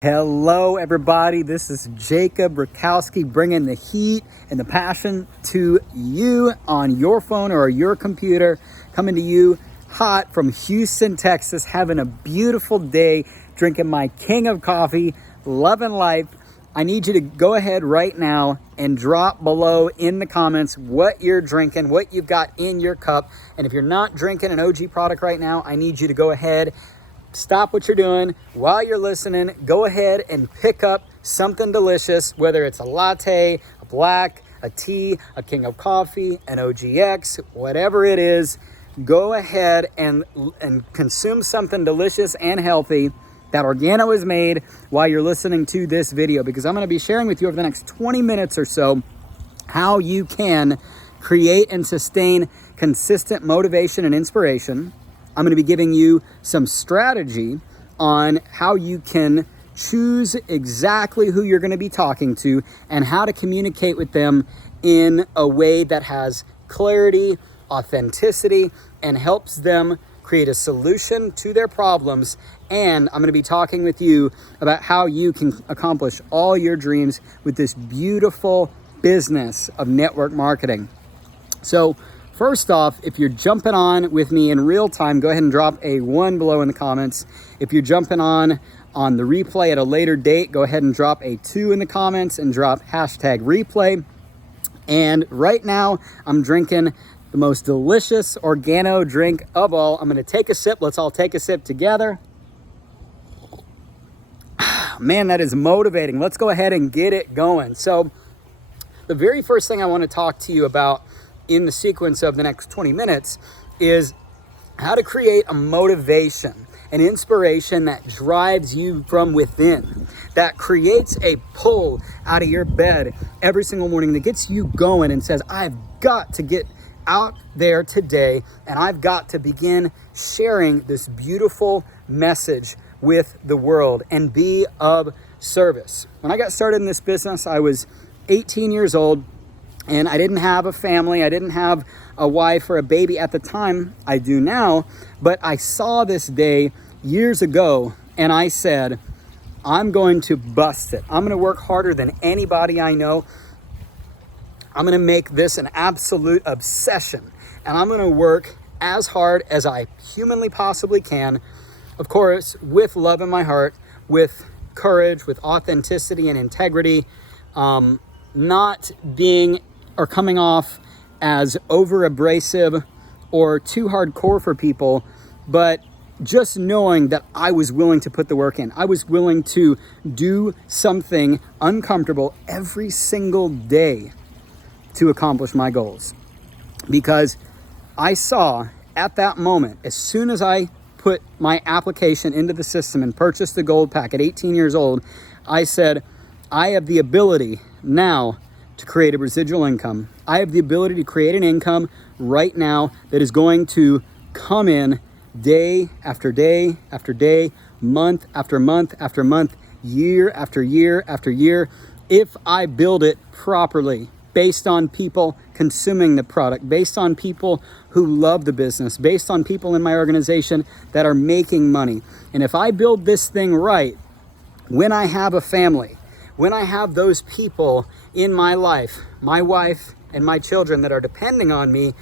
Hello, everybody. This is Jacob Rakowski bringing the heat and the passion to you on your phone or your computer. Coming to you hot from Houston, Texas, having a beautiful day, drinking my king of coffee, loving life. I need you to go ahead right now and drop below in the comments what you're drinking, what you've got in your cup. And if you're not drinking an OG product right now, I need you to go ahead, stop what you're doing while you're listening. Go ahead and pick up something delicious, whether it's a latte, a black, a tea, a king of coffee, an OGX, whatever it is. Go ahead and consume something delicious and healthy that Organo is made while you're listening to this video, because I'm going to be sharing with you over the next 20 minutes or so how you can create and sustain consistent motivation and inspiration. I'm going to be giving you some strategy on how you can choose exactly who you're going to be talking to and how to communicate with them in a way that has clarity, authenticity, and helps them create a solution to their problems. And I'm going to be talking with you about how you can accomplish all your dreams with this beautiful business of network marketing. So, first off, if you're jumping on with me in real time, go ahead and drop a 1 below in the comments. If you're jumping on the replay at a later date, go ahead and drop a 2 in the comments and drop hashtag replay. And right now, I'm drinking the most delicious Organo drink of all. I'm going to take a sip. Let's all take a sip together. Man, that is motivating. Let's go ahead and get it going. So the very first thing I want to talk to you about in the sequence of the next 20 minutes is how to create a motivation, an inspiration that drives you from within, that creates a pull out of your bed every single morning, that gets you going and says, I've got to get out there today and I've got to begin sharing this beautiful message with the world and be of service. When I got started in this business, I was 18 years old. And I didn't have a family. I didn't have a wife or a baby at the time. I do now. But I saw this day years ago and I said, I'm going to bust it. I'm going to work harder than anybody I know. I'm going to make this an absolute obsession. And I'm going to work as hard as I humanly possibly can. Of course, with love in my heart, with courage, with authenticity and integrity, not being or coming off as over abrasive or too hardcore for people, but just knowing that I was willing to put the work in. I was willing to do something uncomfortable every single day to accomplish my goals. Because I saw at that moment, as soon as I put my application into the system and purchased the gold pack at 18 years old, I said, I have the ability now to create a residual income. I have the ability to create an income right now that is going to come in day after day after day, month after month after month, year after year after year, if I build it properly, based on people consuming the product, based on people who love the business, based on people in my organization that are making money. And if I build this thing right, when I have a family, when I have those people in my life, my wife and my children that are depending on me,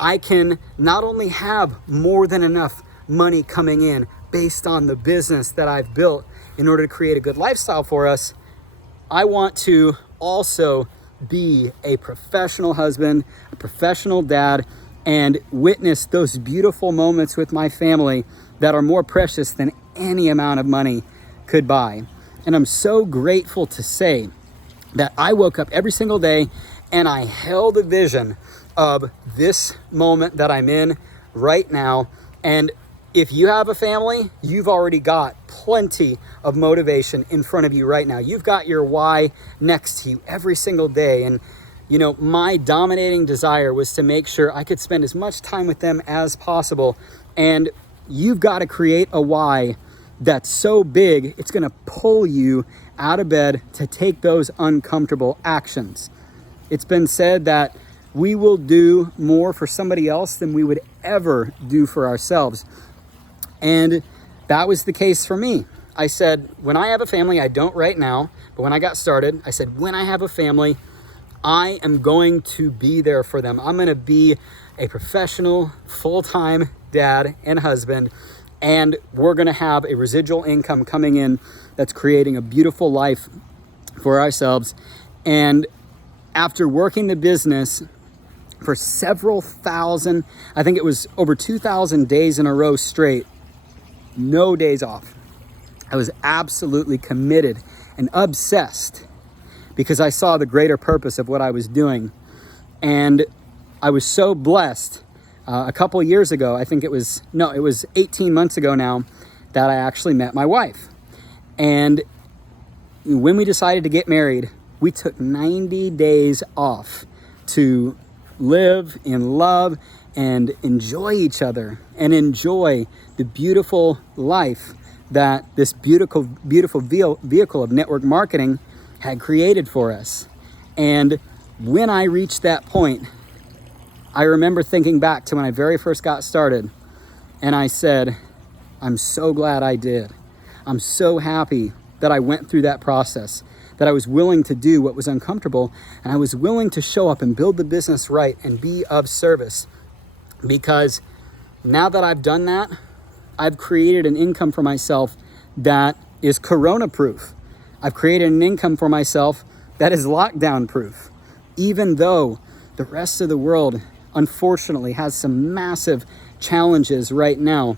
I can not only have more than enough money coming in based on the business that I've built in order to create a good lifestyle for us, I want to also be a professional husband, a professional dad, and witness those beautiful moments with my family that are more precious than any amount of money could buy. And I'm so grateful to say that I woke up every single day and I held a vision of this moment that I'm in right now. And if you have a family, you've already got plenty of motivation in front of you right now. You've got your why next to you every single day. And, you know, my dominating desire was to make sure I could spend as much time with them as possible. And you've got to create a why that's so big, it's going to pull you out of bed to take those uncomfortable actions. It's been said that we will do more for somebody else than we would ever do for ourselves. And that was the case for me. I said, when I have a family, I don't right now, but when I got started, I said, when I have a family, I am going to be there for them. I'm going to be a professional, full-time dad and husband, and we're going to have a residual income coming in that's creating a beautiful life for ourselves. And after working the business for several thousand, I think it was over 2,000 days in a row straight, no days off, I was absolutely committed and obsessed because I saw the greater purpose of what I was doing. And I was so blessed. A couple of years ago, I think it was 18 months ago now, that I actually met my wife. And when we decided to get married, we took 90 days off to live in love and enjoy each other and enjoy the beautiful life that this beautiful vehicle of network marketing had created for us. And when I reached that point, I remember thinking back to when I very first got started, and I said, I'm so glad I did. I'm so happy that I went through that process, that I was willing to do what was uncomfortable, and I was willing to show up and build the business right and be of service. Because now that I've done that, I've created an income for myself that is corona proof. I've created an income for myself that is lockdown proof. Even though the rest of the world unfortunately has some massive challenges right now,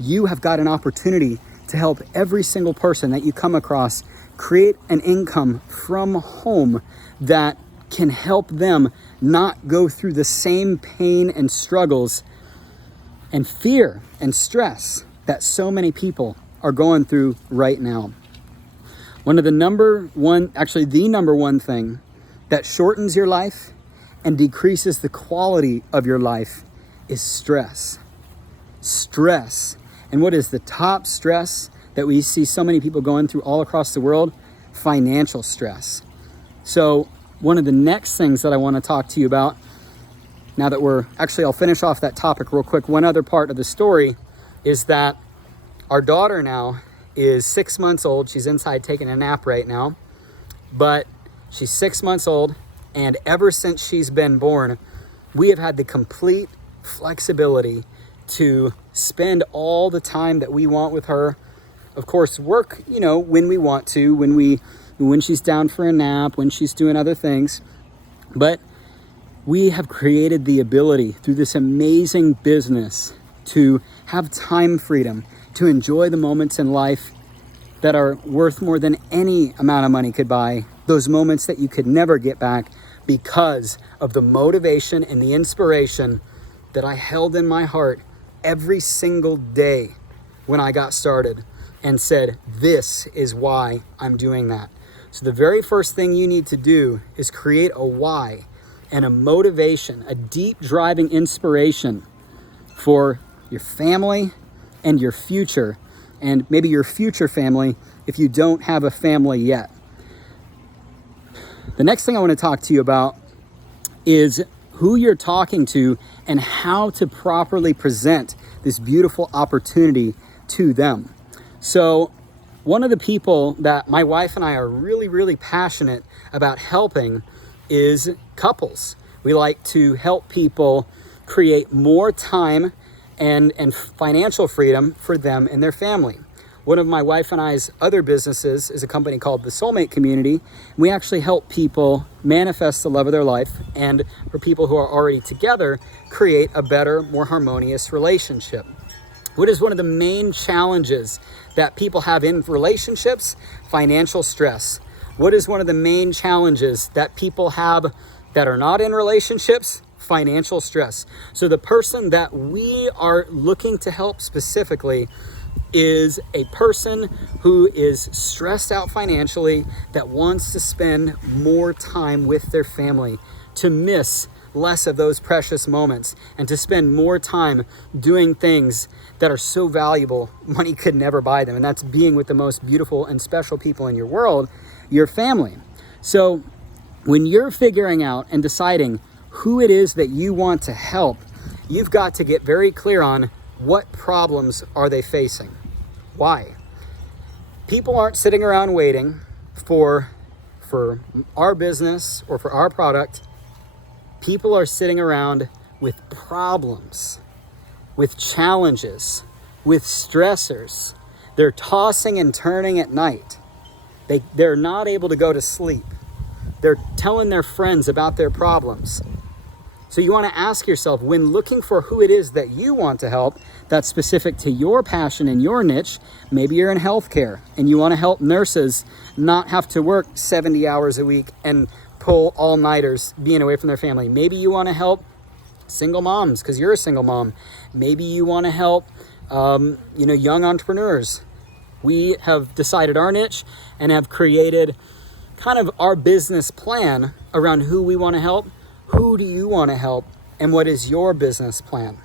you have got an opportunity to help every single person that you come across create an income from home that can help them not go through the same pain and struggles and fear and stress that so many people are going through right now. The number one thing that shortens your life and decreases the quality of your life is stress. Stress. And what is the top stress that we see so many people going through all across the world? Financial stress. So one of the next things that I want to talk to you about, now that I'll finish off that topic real quick. One other part of the story is that our daughter now is 6 months old. She's inside taking a nap right now, but she's 6 months old. And ever since she's been born, we have had the complete flexibility to spend all the time that we want with her. Of course, work, when we want to, when she's down for a nap, when she's doing other things. But we have created the ability through this amazing business to have time freedom, to enjoy the moments in life that are worth more than any amount of money could buy. Those moments that you could never get back, because of the motivation and the inspiration that I held in my heart every single day when I got started and said, this is why I'm doing that. So the very first thing you need to do is create a why and a motivation, a deep driving inspiration for your family and your future, and maybe your future family if you don't have a family yet. The next thing I want to talk to you about is who you're talking to and how to properly present this beautiful opportunity to them. So one of the people that my wife and I are really, really passionate about helping is couples. We like to help people create more time and financial freedom for them and their family. One of my wife and I's other businesses is a company called the Soulmate Community. We actually help people manifest the love of their life, and for people who are already together, create a better, more harmonious relationship. What is one of the main challenges that people have in relationships? Financial stress. What is one of the main challenges that people have that are not in relationships? Financial stress. So the person that we are looking to help specifically is a person who is stressed out financially, that wants to spend more time with their family, to miss less of those precious moments, and to spend more time doing things that are so valuable, money could never buy them. And that's being with the most beautiful and special people in your world, your family. So when you're figuring out and deciding who it is that you want to help, you've got to get very clear on what problems are they facing. Why? People aren't sitting around waiting for our business or for our product. People are sitting around with problems, with challenges, with stressors. They're tossing and turning at night. They're not able to go to sleep. They're telling their friends about their problems. So you want to ask yourself, when looking for who it is that you want to help, that's specific to your passion and your niche. Maybe you're in healthcare and you want to help nurses not have to work 70 hours a week and pull all-nighters being away from their family. Maybe you want to help single moms because you're a single mom. Maybe you want to help young entrepreneurs. We have decided our niche and have created kind of our business plan around who we want to help. Who do you want to help? And what is your business plan?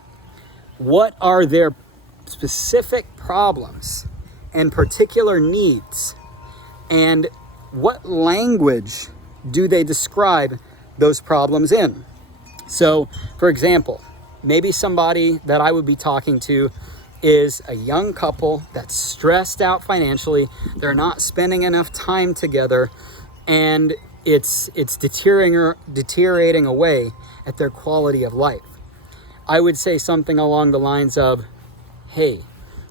What are their specific problems and particular needs? And what language do they describe those problems in? So, for example, maybe somebody that I would be talking to is a young couple that's stressed out financially. They're not spending enough time together, and it's deteriorating away at their quality of life. I would say something along the lines of, hey,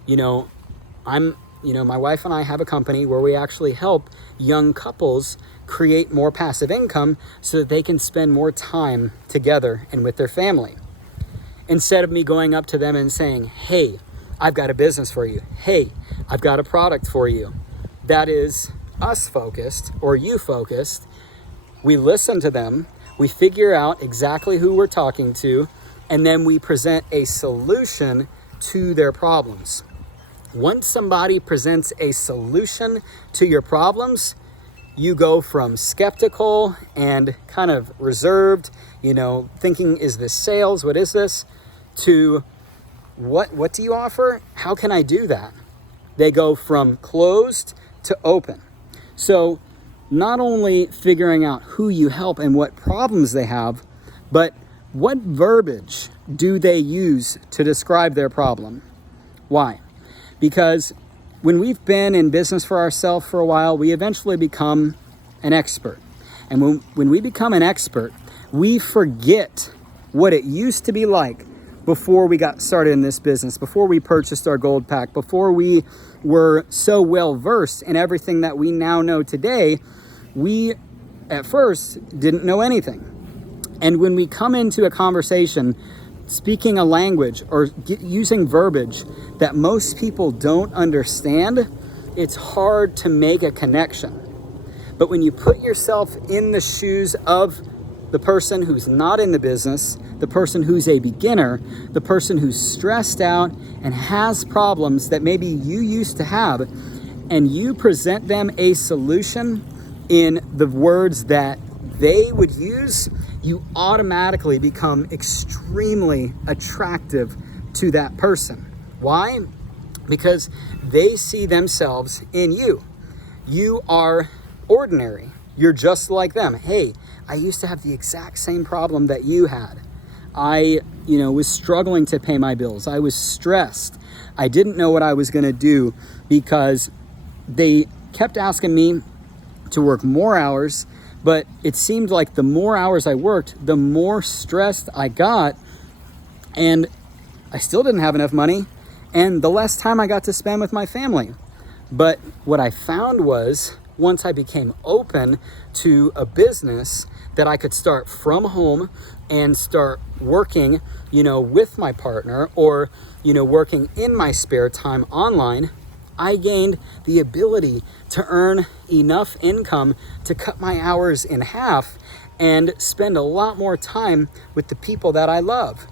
my wife and I have a company where we actually help young couples create more passive income so that they can spend more time together and with their family. Instead of me going up to them and saying, hey, I've got a business for you. Hey, I've got a product for you. That is us focused or you focused. We listen to them, we figure out exactly who we're talking to, and then we present a solution to their problems. Once somebody presents a solution to your problems, you go from skeptical and kind of reserved, thinking, is this sales? What is this? To what do you offer? How can I do that? They go from closed to open. So not only figuring out who you help and what problems they have, but what verbiage do they use to describe their problem? Why? Because when we've been in business for ourselves for a while, we eventually become an expert. And when we become an expert, we forget what it used to be like before we got started in this business, before we purchased our gold pack, before we were so well versed in everything that we now know today. We at first didn't know anything. And when we come into a conversation speaking a language or using verbiage that most people don't understand, it's hard to make a connection. But when you put yourself in the shoes of the person who's not in the business, the person who's a beginner, the person who's stressed out and has problems that maybe you used to have, and you present them a solution in the words that they would use, you automatically become extremely attractive to that person. Why? Because they see themselves in you. You are ordinary. You're just like them. Hey, I used to have the exact same problem that you had. I, was struggling to pay my bills. I was stressed. I didn't know what I was going to do because they kept asking me to work more hours, but it seemed like the more hours I worked, the more stressed I got, and I still didn't have enough money, and the less time I got to spend with my family. But what I found was, once I became open to a business that I could start from home and start working, with my partner or, working in my spare time online, I gained the ability to earn enough income to cut my hours in half and spend a lot more time with the people that I love.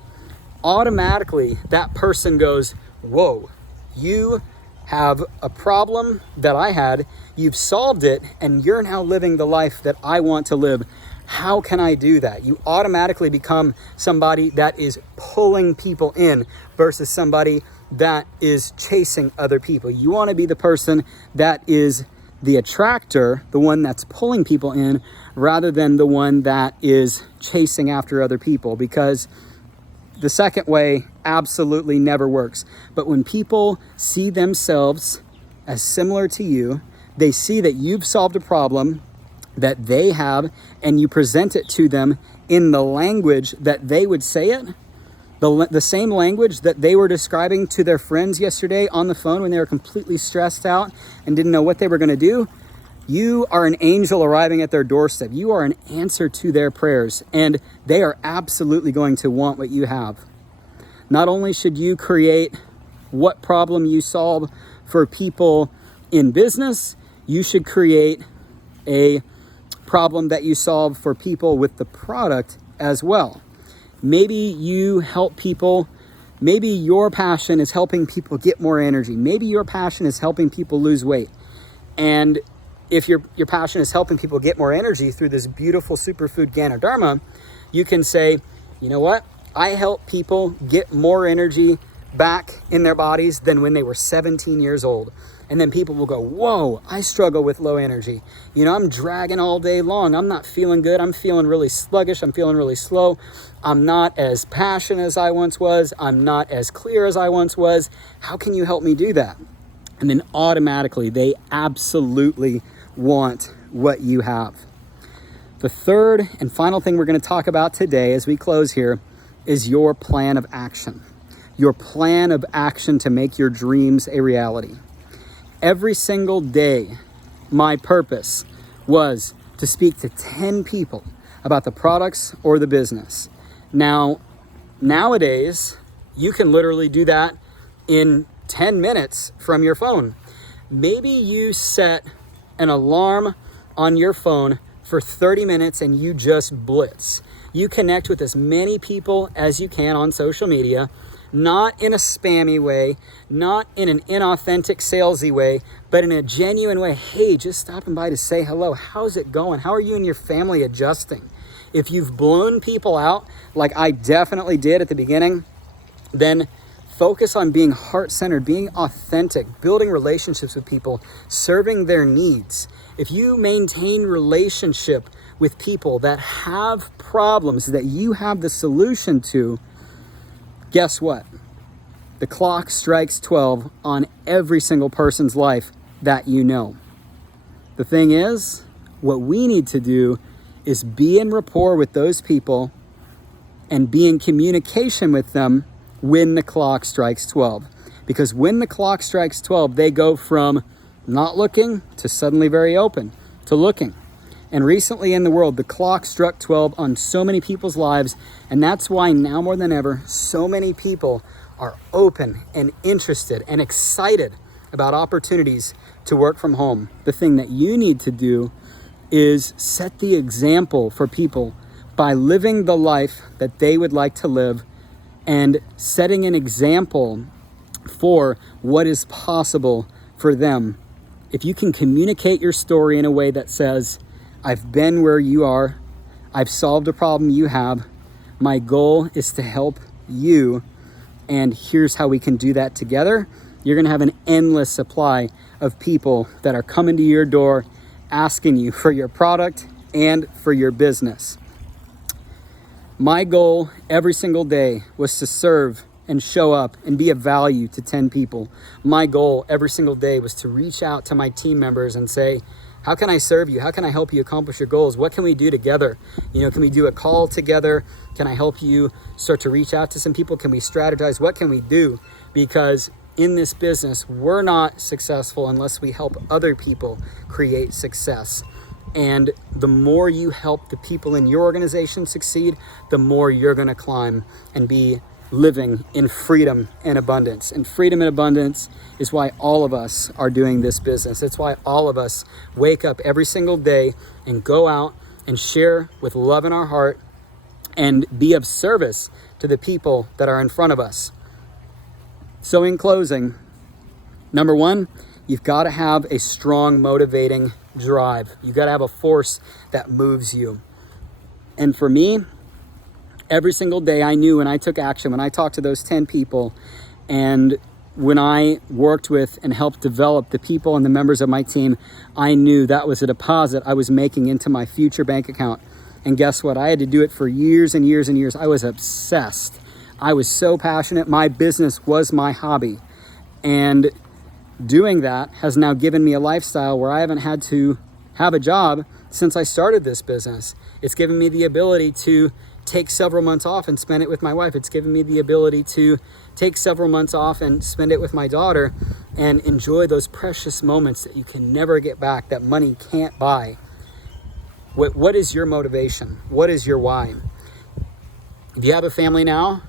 Automatically, that person goes, whoa, you have a problem that I had, you've solved it, and you're now living the life that I want to live. How can I do that? You automatically become somebody that is pulling people in versus somebody that is chasing other people. You want to be the person that is the attractor, the one that's pulling people in, rather than the one that is chasing after other people, because the second way absolutely never works. But when people see themselves as similar to you. They see that you've solved a problem that they have, and you present it to them in the language that they would say it, the same language that they were describing to their friends yesterday on the phone when they were completely stressed out and didn't know what they were going to do. You are an angel arriving at their doorstep. You are an answer to their prayers, and they are absolutely going to want what you have. Not only should you create what problem you solve for people in business, you should create a problem that you solve for people with the product as well. Maybe you help people. Maybe your passion is helping people get more energy. Maybe your passion is helping people lose weight. And if your passion is helping people get more energy through this beautiful superfood Ganoderma, you can say, you know what? I help people get more energy back in their bodies than when they were 17 years old. And then people will go, whoa, I struggle with low energy. I'm dragging all day long. I'm not feeling good. I'm feeling really sluggish. I'm feeling really slow. I'm not as passionate as I once was. I'm not as clear as I once was. How can you help me do that? And then automatically they absolutely want what you have. The third and final thing we're going to talk about today as we close here is your plan of action. Your plan of action to make your dreams a reality. Every single day, my purpose was to speak to 10 people about the products or the business. Now, nowadays, you can literally do that in 10 minutes from your phone. Maybe you set an alarm on your phone for 30 minutes and you just blitz. You connect with as many people as you can on social media, not in a spammy way, not in an inauthentic salesy way, but in a genuine way. Hey, just stopping by to say hello. How's it going? How are you and your family adjusting? If you've blown people out, like I definitely did at the beginning, then focus on being heart-centered, being authentic, building relationships with people, serving their needs. If you maintain relationship with people that have problems that you have the solution to, guess what? The clock strikes 12 on every single person's life that you know. The thing is, what we need to do is be in rapport with those people and be in communication with them when the clock strikes 12. Because when the clock strikes 12, they go from not looking to suddenly very open to looking. And recently in the world, the clock struck 12 on so many people's lives. And that's why now more than ever, so many people are open and interested and excited about opportunities to work from home. The thing that you need to do is set the example for people by living the life that they would like to live and setting an example for what is possible for them. If you can communicate your story in a way that says, I've been where you are, I've solved a problem you have, my goal is to help you, and here's how we can do that together, you're gonna have an endless supply of people that are coming to your door asking you for your product and for your business. My goal every single day was to serve and show up and be of value to 10 people. My goal every single day was to reach out to my team members and say, how can I serve you? How can I help you accomplish your goals? What can we do together? Can we do a call together? Can I help you start to reach out to some people? Can we strategize? What can we do? Because in this business, we're not successful unless we help other people create success. And the more you help the people in your organization succeed, the more you're going to climb and be living in freedom and abundance. And freedom and abundance is why all of us are doing this business. It's why all of us wake up every single day and go out and share with love in our heart and be of service to the people that are in front of us. So in closing, number one, you've got to have a strong, motivating drive. You've got to have a force that moves you. And for me, every single day I knew when I took action, when I talked to those 10 people, and when I worked with and helped develop the people and the members of my team, I knew that was a deposit I was making into my future bank account. And guess what? I had to do it for years and years and years. I was obsessed. I was so passionate. My business was my hobby. And doing that has now given me a lifestyle where I haven't had to have a job since I started this business. It's given me the ability to take several months off and spend it with my wife. It's given me the ability to take several months off and spend it with my daughter and enjoy those precious moments that you can never get back, that money can't buy. What is your motivation? What is your why? If you have a family now,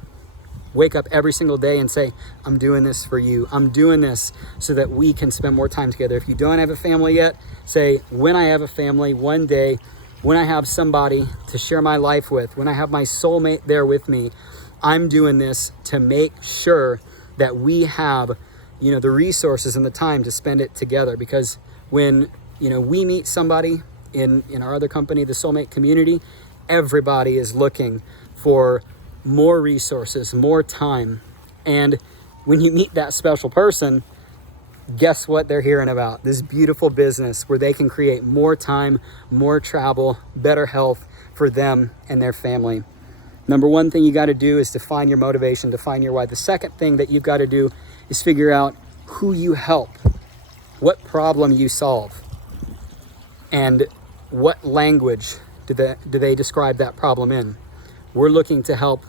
wake up every single day and say, I'm doing this for you. I'm doing this so that we can spend more time together. If you don't have a family yet, say, when I have a family, one day, when I have somebody to share my life with, when I have my soulmate there with me, I'm doing this to make sure that we have, the resources and the time to spend it together. Because when, we meet somebody in our other company, the Soulmate Community, everybody is looking for more resources, more time. And when you meet that special person, guess what they're hearing about? This beautiful business where they can create more time, more travel, better health for them and their family. Number one thing you got to do is define your motivation, define your why. The second thing that you've got to do is figure out who you help, what problem you solve, and what language do they describe that problem in. We're looking to help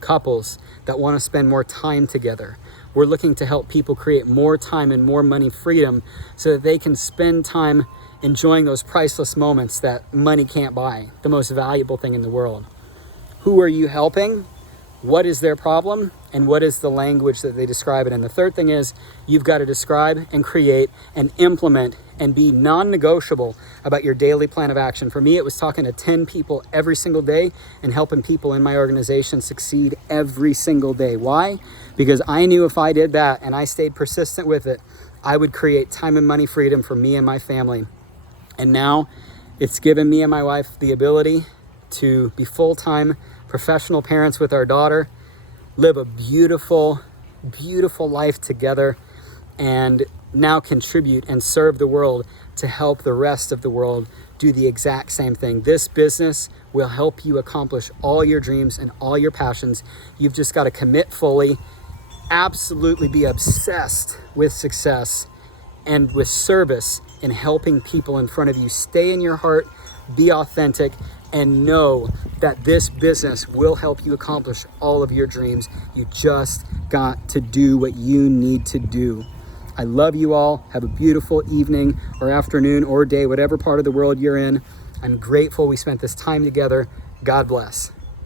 couples that want to spend more time together. We're looking to help people create more time and more money freedom so that they can spend time enjoying those priceless moments that money can't buy, the most valuable thing in the world. Who are you helping? What is their problem? And what is the language that they describe it in? The third thing is you've got to describe and create and implement and be non-negotiable about your daily plan of action. For me, it was talking to 10 people every single day and helping people in my organization succeed every single day. Why? Because I knew if I did that and I stayed persistent with it, I would create time and money freedom for me and my family. And now it's given me and my wife the ability to be full-time professional parents with our daughter, live a beautiful, beautiful life together, and now contribute and serve the world to help the rest of the world do the exact same thing. This business will help you accomplish all your dreams and all your passions. You've just got to commit fully, absolutely be obsessed with success and with service in helping people in front of you. Stay in your heart, be authentic, and know that this business will help you accomplish all of your dreams. You just got to do what you need to do. I love you all. Have a beautiful evening or afternoon or day, whatever part of the world you're in. I'm grateful we spent this time together. God bless.